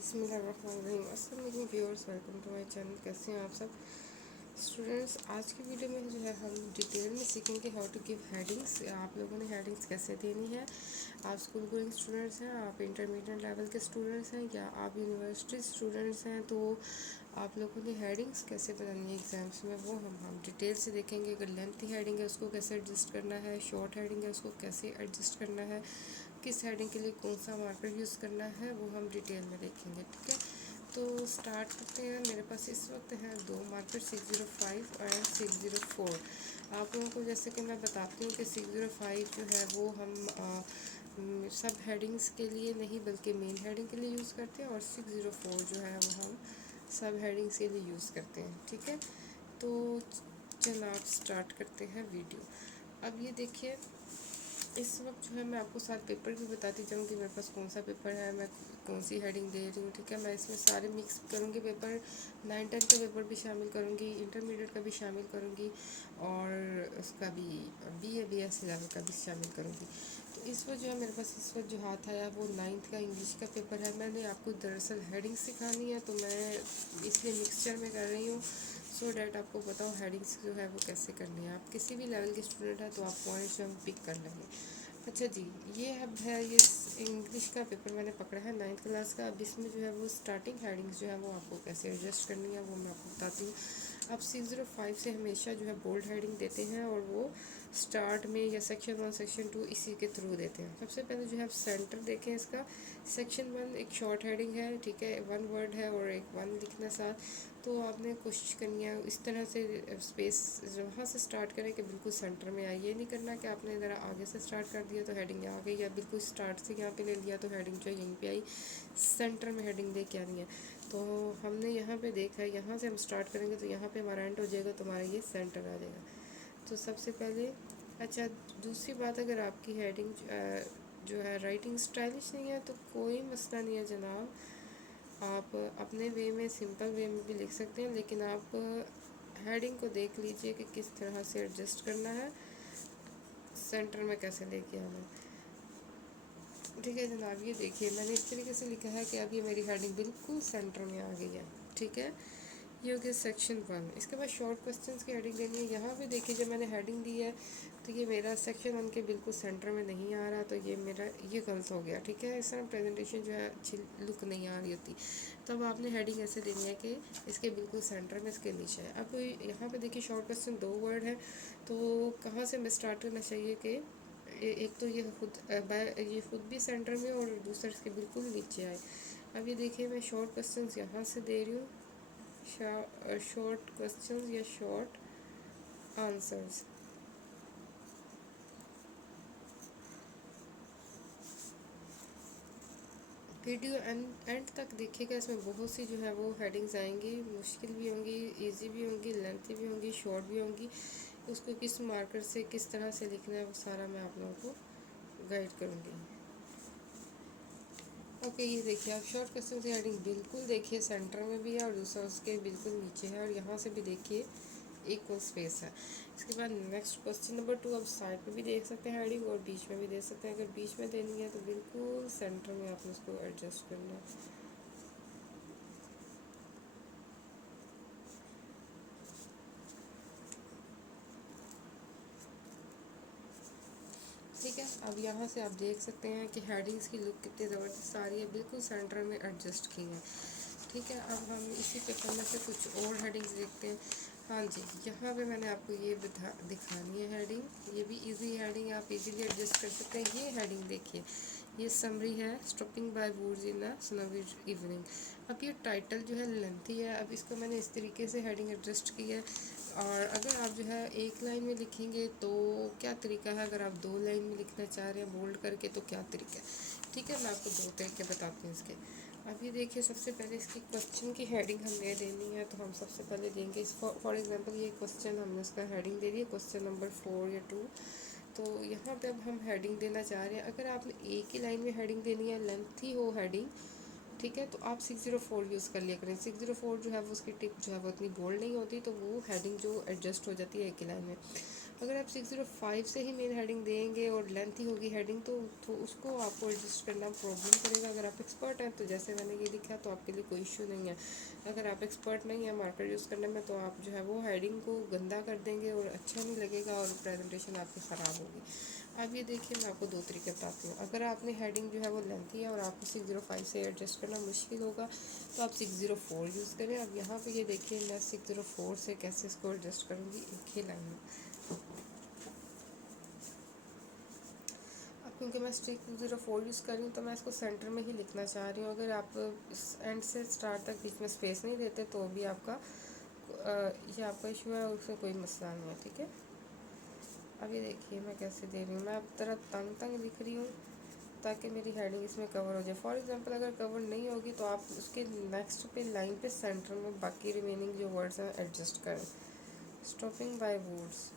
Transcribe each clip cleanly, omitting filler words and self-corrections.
बिस्मिल्लाहिर्रहमानिर्रहीम। अस्सलाम वालेकुम viewers, welcome to my channel. कैसे हैं आप सब स्टूडेंट्स? आज की वीडियो में जो है हम डिटेल में सीखेंगे हाउ टू गिव हेडिंग्स। आप लोगों ने हेडिंग्स कैसे देनी है। आप स्कूल गोइंग स्टूडेंट्स हैं, आप इंटरमीडिएट लेवल के स्टूडेंट्स हैं या आप यूनिवर्सिटी स्टूडेंट्स हैं, तो आप लोगों ने हेडिंग्स कैसे बनानी है एग्ज़ाम्स में वो हम डिटेल से देखेंगे। अगर लेंथी हेडिंग है उसको कैसे एडजस्ट करना है, शॉर्ट हेडिंग है उसको कैसे एडजस्ट करना है, किस हेडिंग के लिए कौन सा मार्कर यूज़ करना है, वो हम डिटेल में देखेंगे। ठीक है, तो स्टार्ट करते हैं। मेरे पास इस वक्त हैं दो मार्कर 605 और 604। आप लोगों को जैसे कि मैं बताती हूँ कि 605 जो है वो हम सब हेडिंग्स के लिए नहीं बल्कि मेन हेडिंग के लिए यूज़ करते हैं, और 604 जो है वो हम सब हेडिंग्स के लिए यूज़ करते हैं। ठीक है, तो जनाब स्टार्ट करते हैं वीडियो। अब ये देखिए, इस वक्त जो है मैं आपको साथ पेपर भी बताती जाऊँगी मेरे पास कौन सा पेपर है, मैं कौन सी हेडिंग दे रही हूँ। ठीक है, मैं इसमें सारे मिक्स करूँगी पेपर, 9-10 का पेपर भी शामिल करूँगी, इंटरमीडिएट का भी शामिल करूँगी और उसका भी BA लेवल का भी शामिल करूँगी। तो इस वक्त जो है मेरे पास इस वक्त जो हाथ आया वो 9th का इंग्लिश का पेपर है। मैंने आपको दरअसल हेडिंग सिखानी है तो मैं इसलिए मिक्सचर में कर रही हूँ, सो डैट आपको बताओ हेडिंग्स जो है वो कैसे करनी है। आप किसी भी लेवल के स्टूडेंट हैं तो आप पॉइंट्स जो हम पिक कर लेंगे। अच्छा जी, ये अब है, ये इंग्लिश का पेपर मैंने पकड़ा है 9th क्लास का। अब इसमें जो है वो स्टार्टिंग हेडिंग्स जो है वो आपको कैसे एडजस्ट करनी है वो मैं आपको बताती हूँ। अब 605 से हमेशा जो है बोल्ड हेडिंग देते हैं और वो स्टार्ट में या सेक्शन 1 सेक्शन 2 इसी के थ्रू देते हैं। सबसे पहले जो है आप सेंटर देखें इसका। सेक्शन 1 एक शॉर्ट हेडिंग है, ठीक है, 1 वर्ड है और एक 1 लिखना साथ। तो आपने कोशिश करनी है इस तरह से स्पेस वहाँ से स्टार्ट करें कि बिल्कुल सेंटर में आए। ये नहीं करना कि आपने ज़रा आगे से स्टार्ट कर दिया तो हेडिंग आ गई, या बिल्कुल स्टार्ट से यहाँ पे ले लिया तो हेडिंग जो है यहीं पे आई। सेंटर में हेडिंग दे के आनी है। तो हमने यहाँ पे देखा है, यहाँ से हम स्टार्ट करेंगे तो यहाँ पे हमारा एंड हो जाएगा, तो हमारा ये सेंटर आ जाएगा। तो सबसे पहले, अच्छा दूसरी बात, अगर आपकी हेडिंग जो है राइटिंग स्टाइलिश नहीं है तो कोई मसला नहीं है जनाब, आप अपने वे में सिंपल वे में भी लिख सकते हैं, लेकिन आप हेडिंग को देख लीजिए कि किस तरह से एडजस्ट करना है, सेंटर में कैसे लेके आना है। ठीक है जनाब, ये देखिए मैंने इस तरीके से लिखा है कि अब ये मेरी हेडिंग बिल्कुल सेंटर में आ गई है। ठीक है, ये हो गया सेक्शन 1। इसके बाद शॉर्ट क्वेश्चंस की हेडिंग देनी है। यहाँ पे देखिए जब मैंने हेडिंग दी है तो ये मेरा सेक्शन 1 के बिल्कुल सेंटर में नहीं आ रहा, तो ये मेरा ये गलत हो गया। ठीक है, इस तरह प्रेजेंटेशन जो है अच्छी लुक नहीं आ रही होती। तब आपने हेडिंग ऐसे देनी है कि इसके बिल्कुल सेंटर में इसके नीचे है। अब यहाँ पे देखिए शॉर्ट क्वेश्चन 2 वर्ड है, तो कहाँ से हमें स्टार्ट करना चाहिए कि एक तो ये खुद भी सेंटर में और दूसरा इसके बिल्कुल नीचे आए। अब ये देखिए मैं शॉर्ट क्वेश्चन यहाँ से दे रही हूँ, शॉर्ट क्वेश्चंस या शॉर्ट आंसर्स। वीडियो एंड तक देखिएगा, इसमें बहुत सी जो है वो हेडिंग्स आएंगी, मुश्किल भी होंगी, इजी भी होंगी, लेंथी भी होंगी, शॉर्ट भी होंगी। उसको किस मार्कर से किस तरह से लिखना है वो सारा मैं आप लोगों को गाइड करूँगी। ओके, ये देखिए आप शॉर्ट क्वेश्चन की हेडिंग बिल्कुल देखिए सेंटर में भी है और दूसरा उसके बिल्कुल नीचे है, और यहाँ से भी देखिए इक्वल स्पेस है। इसके बाद नेक्स्ट क्वेश्चन नंबर 2, आप साइड पे भी देख सकते हैं हेडिंग और बीच में भी देख सकते हैं। अगर बीच में देनी है तो बिल्कुल सेंटर में आपने उसको एडजस्ट करना है। ठीक है, अब यहाँ से आप देख सकते हैं कि हेडिंग्स की लुक कितनी ज़बरदस्त आ रही है, बिल्कुल सेंटर में एडजस्ट की है। ठीक है, अब हम इसी पेपर में से कुछ और हेडिंग्स देखते हैं। हाँ जी, यहाँ पे मैंने आपको ये दिखानी है हेडिंग, ये भी इजी हेडिंग है, आप इजीली एडजस्ट कर सकते हैं। ये हेडिंग देखिए, ये समरी है, stopping by woods in a snowy evening. अब ये टाइटल जो है लेंथी है, अब इसको मैंने इस तरीके से हेडिंग एडजस्ट की है। और अगर आप जो है एक लाइन में लिखेंगे तो क्या तरीका है, अगर आप 2 लाइन में लिखना चाह रहे हैं बोल्ड करके तो क्या तरीका है। ठीक है, मैं आपको 2 तरीके बताती हूँ इसके। अब ये देखिए, सबसे पहले इसकी क्वेश्चन की हेडिंग हमें देनी है, तो हम सबसे पहले देंगे इस फॉर एग्जांपल ये क्वेश्चन हमने उसका हेडिंग दे दी है, क्वेश्चन नंबर 4 या 2। तो यहाँ पे अब हम हेडिंग देना चाह रहे हैं। अगर आपने एक ही लाइन में हेडिंग देनी है, लेंथी हो हेडिंग, ठीक है, तो आप 604 यूज़ कर लिया करें। 604 जो है वो उसकी टिप जो है वो इतनी बोल्ड नहीं होती, तो वो हेडिंग जो एडजस्ट हो जाती है एक ही लाइन में। अगर आप 605 से ही मेन हेडिंग देंगे और लेंथी होगी हेडिंग तो उसको आपको एडजस्ट करना प्रॉब्लम करेगा। अगर आप एक्सपर्ट हैं तो जैसे मैंने ये लिखा तो आपके लिए कोई इशू नहीं है। अगर आप एक्सपर्ट नहीं है मार्कर यूज़ करने में तो आप जो है वो हेडिंग को गंदा कर देंगे और अच्छा नहीं लगेगा और प्रेजेंटेशन आपकी ख़राब होगी। अब ये देखिए, मैं आपको दो तरीके बताती हूँ। अगर आपने हेडिंग जो है वो लेंथी है और आपको 605 से एडजस्ट करना मुश्किल होगा तो आप 604 यूज़ करें। अब यहाँ पे ये देखिए, मैं 604 से कैसे इसको एडजस्ट करूँगी एक ही लाइन में। अब क्योंकि मैं 604 यूज़ कर रही हूँ तो मैं इसको सेंटर में ही लिखना चाह रही हूँ। अगर आप इस एंड से स्टार्ट तक बीच में स्पेस नहीं देते तो भी आपका ये आपका इशू है और उसमें कोई मसला नहीं है, ठीक है। अब ये देखिए मैं कैसे दे रही हूँ, मैं अब तरह तंग तंग लिख रही हूँ ताकि मेरी हेडिंग इसमें कवर हो जाए। फॉर एग्जांपल अगर कवर नहीं होगी तो आप उसके नेक्स्ट पे लाइन पे सेंटर में बाकी रिमेनिंग जो वर्ड्स हैं एडजस्ट करें। स्टॉपिंग बाय वर्ड्स,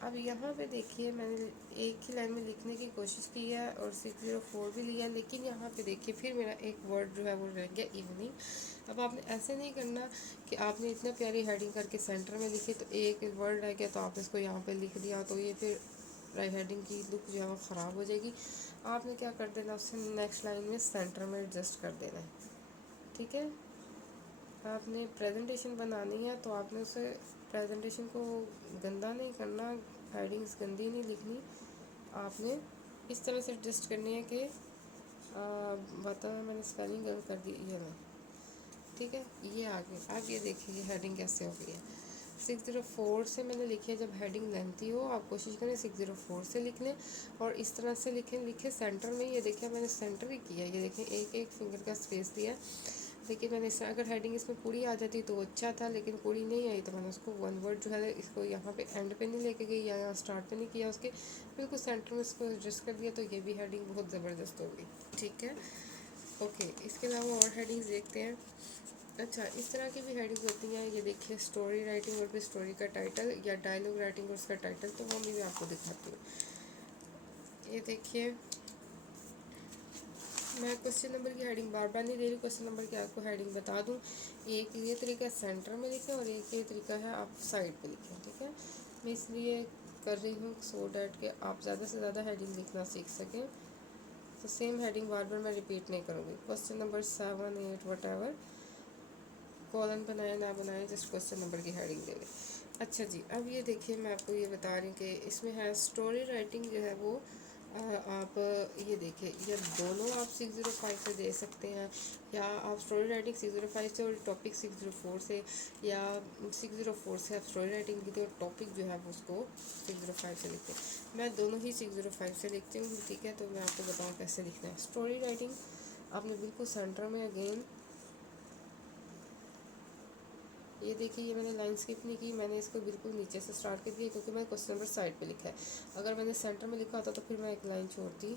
अब यहाँ पे देखिए मैंने एक ही लाइन में लिखने की कोशिश की है और 604 भी लिया, लेकिन यहाँ पे देखिए फिर मेरा एक वर्ड जो है वो रह गया इवनिंग। अब आपने ऐसे नहीं करना कि आपने इतना प्यारी हेडिंग करके सेंटर में लिखी तो एक वर्ड रह गया तो आप इसको यहाँ पे लिख दिया तो ये फिर हेडिंग की लुक जो है वो ख़राब हो जाएगी। आपने क्या कर देना, उससे नेक्स्ट लाइन में सेंटर में एडजस्ट कर देना है, ठीक है। आपने प्रेजेंटेशन बनानी है तो आपने उसे प्रेजेंटेशन को गंदा नहीं करना, हेडिंग्स गंदी नहीं लिखनी, आपने इस तरह से एडजस्ट करनी है कि बताओ मैंने स्पेलिंग गलत कर दी ये ना, ठीक है। ये आगे अब ये देखिए ये हेडिंग कैसे हो गई है। 604 से मैंने लिखी है। जब हेडिंग लेंथी हो आप कोशिश करें 604 से लिख लें और इस तरह से लिखे सेंटर में। ये देखिए मैंने सेंटर ही किया, ये देखिए एक एक फिंगर का स्पेस दिया। लेकिन मैंने अगर हेडिंग इसमें पूरी आ जाती तो अच्छा था, लेकिन पूरी नहीं आई तो मैंने उसको वन वर्ड जो है इसको यहाँ पे एंड पे नहीं लेके गई या यहाँ स्टार्ट पे नहीं किया, उसके बिल्कुल सेंटर में इसको एडजस्ट कर दिया तो ये भी हेडिंग बहुत ज़बरदस्त हो गई, ठीक है। ओके, इसके अलावा और हेडिंग्स देखते हैं। अच्छा, इस तरह की भी हेडिंग्स होती हैं। ये देखिए स्टोरी राइटिंग और फिर स्टोरी का टाइटल या डायलॉग राइटिंग और उसका टाइटल, तो वो भी मैं आपको दिखाती हूँ। ये देखिए मैं क्वेश्चन नंबर की हेडिंग बार बार नहीं दे रही, क्वेश्चन नंबर की आपको हेडिंग बता दूं। एक ये तरीका सेंटर में लिखें और एक ये तरीका है आप साइड पे लिखें, ठीक है। मैं इसलिए कर रही हूँ सो डैट कि आप ज़्यादा से ज़्यादा हेडिंग लिखना सीख सकें। तो सेम हेडिंग बार बार मैं रिपीट नहीं करूँगी। Question number 7, 8 what ever, colon बनाए ना बनाए, जस्ट क्वेश्चन नंबर की हेडिंग दे दें। अच्छा जी, अब ये देखिए मैं आपको ये बता रही हूँ कि इसमें है स्टोरी राइटिंग जो है वो आप ये देखिए ये दोनों आप 605 से दे सकते हैं, या आप स्टोरी राइटिंग 605 से और टॉपिक 604 से, या 604 से आप स्टोरी राइटिंग लिखते हो और टॉपिक जो है वो उसको 605 से लिखते हैं। मैं दोनों ही 605 से लिखती हूँ, ठीक है। तो मैं आपको बताऊँ कैसे लिखना है। स्टोरी राइटिंग आपने बिल्कुल सेंटर में अगेन ये देखिए, ये मैंने लाइन स्किप नहीं की, मैंने इसको बिल्कुल नीचे से स्टार्ट कर दिया क्योंकि मैं क्वेश्चन नंबर साइड पे लिखा है। अगर मैंने सेंटर में लिखा होता तो फिर मैं एक लाइन छोड़ती।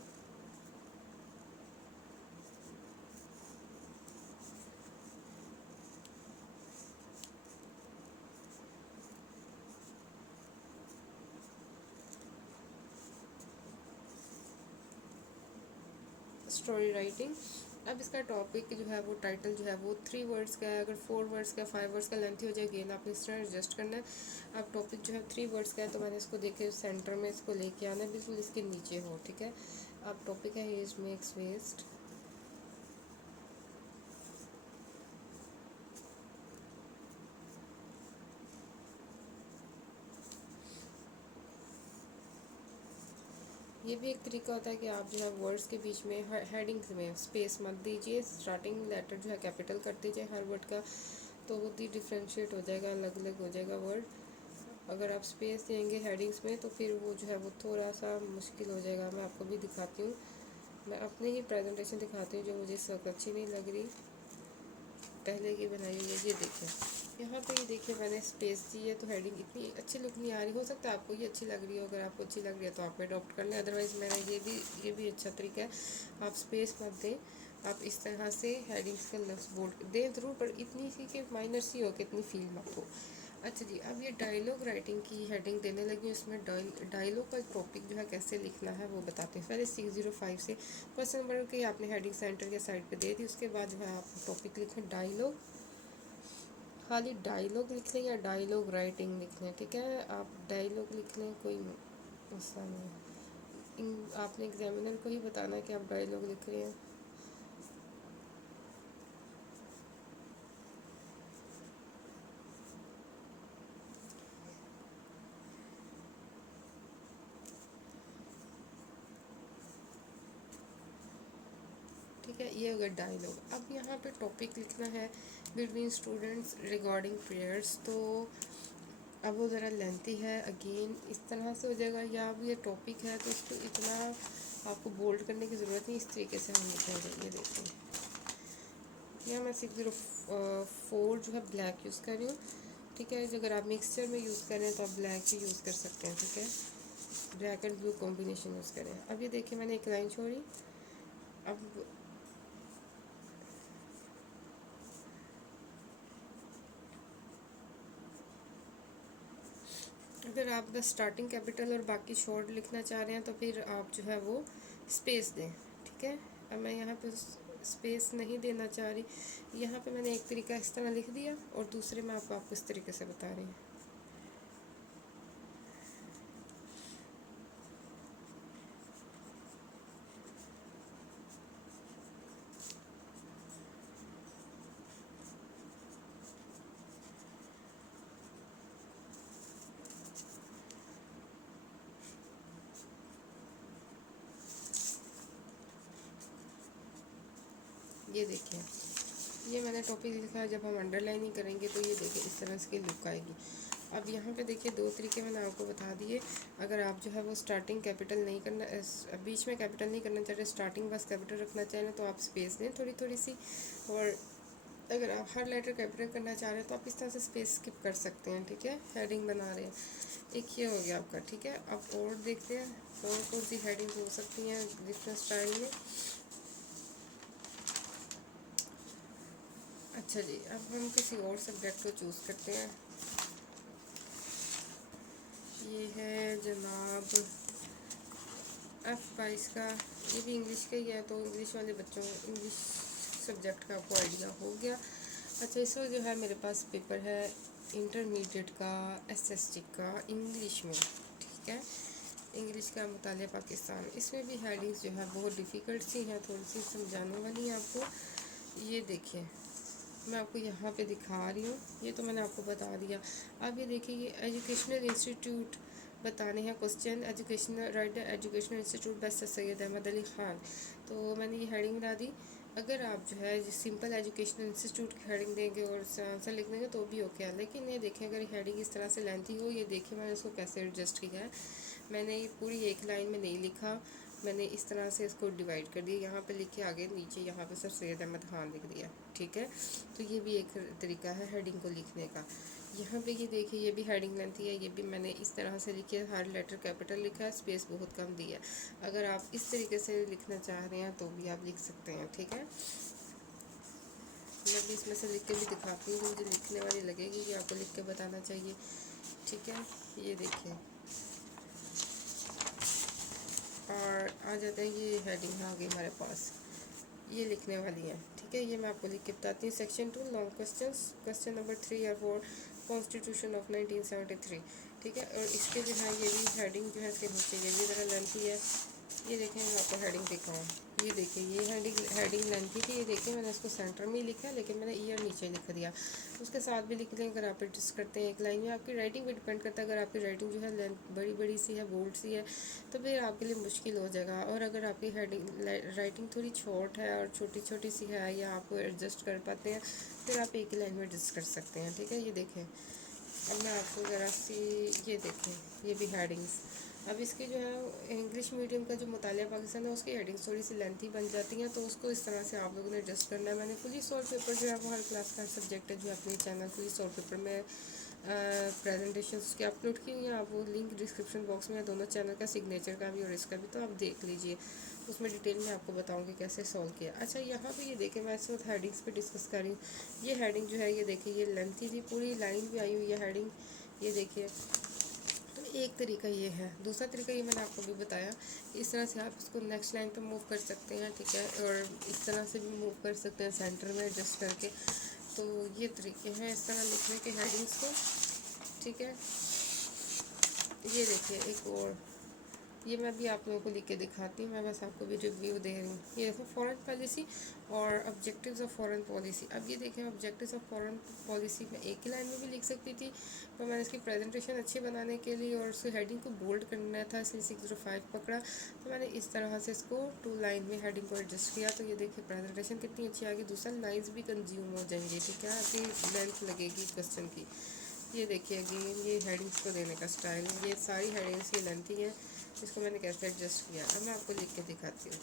स्टोरी राइटिंग, अब इसका टॉपिक जो है वो टाइटल जो है वो 3 वर्ड्स का है। अगर 4 वर्ड्स का 5 वर्ड्स का लेंथी हो जाए अगेन आपने इस तरह एडजस्ट करना है। अब टॉपिक जो है 3 वर्ड्स का है तो मैंने इसको देखे सेंटर में इसको लेके आना है, बिल्कुल इसके नीचे हो, ठीक है। अब टॉपिक है एज मेक्स वेस्ट। ये भी एक तरीका होता है कि आप जो है वर्ड्स के बीच में हेडिंग्स में स्पेस मत दीजिए, स्टार्टिंग लेटर जो है कैपिटल कर दीजिए हर वर्ड का, तो बहुत ही डिफ्रेंशिएट हो जाएगा, अलग अलग हो जाएगा वर्ड। अगर आप स्पेस देंगे हेडिंग्स में तो फिर वो जो है वो थोड़ा सा मुश्किल हो जाएगा। मैं आपको भी दिखाती हूँ, मैं अपने ही प्रेजेंटेशन दिखाती हूँ जो मुझे इस वक्त अच्छी नहीं लग रही, पहले की बनाई हुई है। ये देखिए यहाँ पे ये देखिए मैंने स्पेस दी है तो हेडिंग इतनी अच्छी लुक नहीं आ रही। हो सकता है आपको ये अच्छी लग रही हो, अगर आपको अच्छी लग रही है तो आप अडॉप्ट कर लें, अदरवाइज़ मेरा ये भी अच्छा तरीका है। आप स्पेस मत दें, आप इस तरह से हेडिंग्स का लफ्ज़ बोल्ड दें ज़रूर, पर इतनी सी कि माइनर सी हो कि इतनी फील मत हो। अच्छा जी, अब ये डायलॉग राइटिंग की हेडिंग देने लगी हूँ। इसमें डायलॉग का टॉपिक जो है कैसे लिखना है वो बताते हैं। पहले 605 से क्वेश्चन नंबर की आपने हेडिंग सेंटर या साइड पे दे दी, उसके बाद जो है आप टॉपिक लिखें डायलॉग, खाली डायलॉग लिख लें या डायलॉग राइटिंग लिख लें, ठीक है। आप डायलॉग लिख लें, कोई मसला नहीं है। आपने एग्जामिनर को ही बताना है कि आप डायलॉग लिख रहे हैं। ठीक है, ये हो गया डायलॉग। अब यहाँ पे टॉपिक लिखना है बिटवीन स्टूडेंट्स रिगार्डिंग प्रेयर्स। तो अब वो ज़रा लेंथी है, अगेन इस तरह से हो जाएगा, या अब ये टॉपिक है तो इसको इतना आपको बोल्ड करने की ज़रूरत नहीं, इस तरीके से हम लिखेंगे। ये देखिए, यहाँ मैं 604 जो है ब्लैक यूज़ कर रही हूँ, ठीक है। जो अगर आप मिक्सचर में यूज़ करें तो आप ब्लैक भी यूज़ कर सकते हैं, ठीक है। Black and blue combination use करें। अब ये देखिए, मैंने एक लाइन छोड़ी। अब अगर आप द स्टार्टिंग कैपिटल और बाकी शॉर्ट लिखना चाह रहे हैं तो फिर आप जो है वो स्पेस दें, ठीक है। अब मैं यहाँ पे स्पेस नहीं देना चाह रही, यहाँ पे मैंने एक तरीका इस तरह लिख दिया और दूसरे में आपको इस तरीके से बता रही हूँ। ये देखिए, ये मैंने टॉपिक लिखा है। जब हम अंडरलाइनिंग करेंगे तो ये देखिए इस तरह से लुक आएगी। अब यहाँ पे देखिए दो तरीके मैंने आपको बता दिए। अगर आप जो है वो स्टार्टिंग कैपिटल नहीं करना, बीच में कैपिटल नहीं करना चाह रहे, स्टार्टिंग बस कैपिटल रखना चाह रहे हैं तो आप स्पेस दें थोड़ी थोड़ी सी। और अगर आप हर लेटर कैपिटल करना चाह रहे हैं तो आप इस तरह से स्पेस स्किप कर सकते हैं, ठीक है। हेडिंग बना रहे हैं, एक ये हो गया आपका, ठीक है। अब और देखते हैं और कौन सी हेडिंग हो सकती हैं डिफरेंट स्टाइल में। अच्छा जी, अब हम किसी और सब्जेक्ट को चूज़ करते हैं। ये है जनाब F22 का, ये भी इंग्लिश का ही है, तो इंग्लिश वाले बच्चों इंग्लिश सब्जेक्ट का आपको आइडिया हो गया। अच्छा, इस वक्त जो है मेरे पास पेपर है इंटरमीडिएट का SST का इंग्लिश में, ठीक है। इंग्लिश का मुतालिया पाकिस्तान, इसमें भी हेडिंग्स जो है बहुत डिफ़िकल्ट सी हैं, थोड़ी सी समझाने वाली हैं आपको। ये देखिए, मैं आपको यहाँ पे दिखा रही हूँ, ये तो मैंने आपको बता दिया। अब ये देखिए, ये एजुकेशनल इंस्टीट्यूट बताने हैं question. Educational right the educational institute by Syed Ahmad Ali Khan. तो मैंने ये हेडिंग बना दी। अगर आप जो है सिंपल एजुकेशनल इंस्टीट्यूट की हेडिंग देंगे और आंसर लिख देंगे तो भी ओके है, लेकिन ये देखें अगर हेडिंग इस तरह से लेंथी हो, ये देखिए मैंने इसको कैसे एडजस्ट किया है। मैंने ये पूरी एक लाइन में नहीं लिखा, मैंने इस तरह से इसको डिवाइड कर दिया। यहाँ पे लिख के आगे नीचे यहाँ पे सर सैयद अहमद ख़ान लिख दिया, ठीक है। तो ये भी एक तरीका है हेडिंग को लिखने का। यहाँ पे ये देखिए, ये भी हेडिंग लेंथी है, ये भी मैंने इस तरह से लिखी है, हर लेटर कैपिटल लिखा है, स्पेस बहुत कम दिया है। अगर आप इस तरीके से लिखना चाह रहे हैं तो भी आप लिख सकते हैं, ठीक है। मैं भी इसमें से लिख के भी दिखाती हूँ, मुझे लिखने वाली लगेगी कि आपको लिख के बताना चाहिए, ठीक है। ये देखिए, और आ जाता है, ये हेडिंग आ गई हमारे पास, ये लिखने वाली है, ठीक है। ये मैं आपको लिख के बताती हूँ। Section 2 long questions, question number 3 या 4 कॉन्स्टिट्यूशन ऑफ 1973, ठीक है। और इसके जो है ये भी हेडिंग जो है इसके नीचे ये भी ज़रा लेंथी है। ये देखें, मैं आपको हेडिंग दिखाऊँ, ये देखिए, ये हेडिंग लेंथी थी, ये देखिए मैंने इसको सेंटर में ही लिखा है, लेकिन मैंने ईयर नीचे लिख दिया। उसके साथ भी लिख लें अगर आप एडजस्ट करते हैं एक लाइन में। आपकी राइटिंग पे डिपेंड करता है, अगर आपकी राइटिंग जो है लेंथ बड़ी बड़ी सी है, बोल्ड सी है, तो फिर आपके लिए मुश्किल हो जाएगा। और अगर आपकी हेडिंग राइटिंग थोड़ी शॉर्ट है और छोटी छोटी सी है, या आप एडजस्ट कर पाते हैं, फिर आप एक ही लाइन में एडजस्ट कर सकते हैं, ठीक है। ये देखें, अब मैं आपको ज़रा सी, ये देखें, ये भी हेडिंग्स। अब इसकी जो है इंग्लिश मीडियम का जो मुतालिया पाकिस्तान है उसकी हेडिंग्स थोड़ी सी लेंथी बन जाती हैं, तो उसको इस तरह से आप लोगों ने एडजस्ट करना है। मैंने पुलिस सॉल्व पेपर जो है वो हर क्लास का सब्जेक्ट है जो अपने चैनल पुलिस सॉल्व पेपर में प्रेजेंटेशन उसके अपलोड की हुई हैं। आप वो लिंक डिस्क्रिप्शन बॉक्स में है, दोनों चैनल का, सिग्नेचर का भी और इसका भी, तो आप देख लीजिए। उसमें डिटेल में आपको बताऊंगी कैसे सॉल्व किया। अच्छा यहाँ पे ये देखिए मैं इस वक्त हेडिंग्स पे डिस्कस कर रही हूँ। ये हेडिंग जो है ये देखिए ये लेंथी थी, पूरी लाइन भी आई हुई है हेडिंग, ये देखिए। तो एक तरीका ये है, दूसरा तरीका ये मैंने आपको भी बताया, इस तरह से आप इसको नेक्स्ट लाइन पे मूव कर सकते हैं, ठीक है, और इस तरह से भी मूव कर सकते हैं सेंटर में एडजस्ट करके। तो ये तरीके हैं इस तरह लिखने के हेडिंग्स को, ठीक है। ये देखिए एक और, ये मैं भी आप लोगों को लिख के दिखाती हूँ, मैं बस आपको भी रिव्यू दे रही हूँ। ये देखो फॉरेन पॉलिसी और ऑब्जेक्टिव्स ऑफ फॉरेन पॉलिसी। अब ये देखें ऑब्जेक्टिव्स ऑफ फॉरेन पॉलिसी मैं एक ही लाइन में भी लिख सकती थी, पर मैंने इसकी प्रेजेंटेशन अच्छी बनाने के लिए और उसकी हेडिंग को बोल्ड करना था इसलिए 605 पकड़ा, तो मैंने इस तरह से इसको 2 लाइन में हेडिंग को एडजस्ट किया। तो ये देखिए प्रेजेंटेशन कितनी अच्छी आ गई, दूसरा लाइन्स भी कंज्यूम हो जाएंगी, ठीक है, आपकी लेंथ लगेगी क्वेश्चन की। ये देखिए अगेन ये हेडिंग्स को देने का स्टाइल, ये सारी हेडिंग्स ये लेंथी हैं, इसको मैंने कैसे एडजस्ट किया अब मैं आपको लिख के दिखाती हूँ।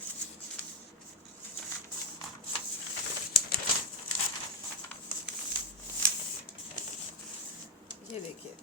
ये देखिए